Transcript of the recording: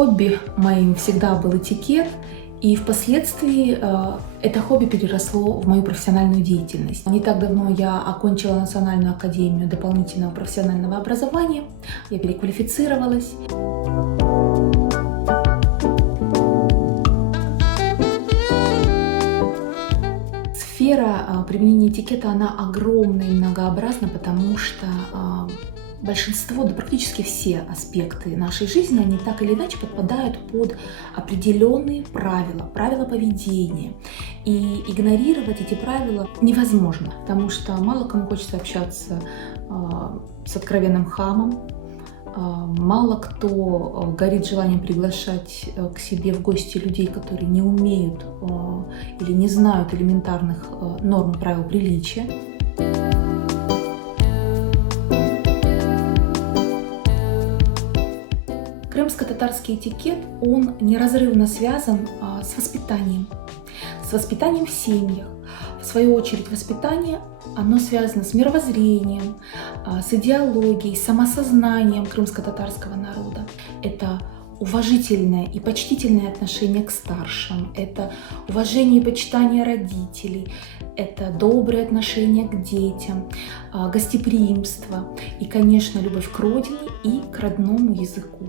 Хобби моим всегда был этикет, и впоследствии это хобби переросло в мою профессиональную деятельность. Не так давно я окончила Национальную академию дополнительного профессионального образования, я переквалифицировалась. Сфера применения этикета, она огромна и многообразна, потому что большинство, да практически все аспекты нашей жизни, они так или иначе подпадают под определенные правила поведения. И игнорировать эти правила невозможно, потому что мало кому хочется общаться с откровенным хамом, мало кто горит желанием приглашать к себе в гости людей, которые не умеют или не знают элементарных норм и правил приличия. Крымско-татарский этикет, он неразрывно связан с воспитанием в семьях. В свою очередь, воспитание, оно связано с мировоззрением, с идеологией, самосознанием крымско-татарского народа. Это уважительное и почтительное отношение к старшим, это уважение и почитание родителей, это доброе отношение к детям, гостеприимство и, конечно, любовь к родине и к родному языку.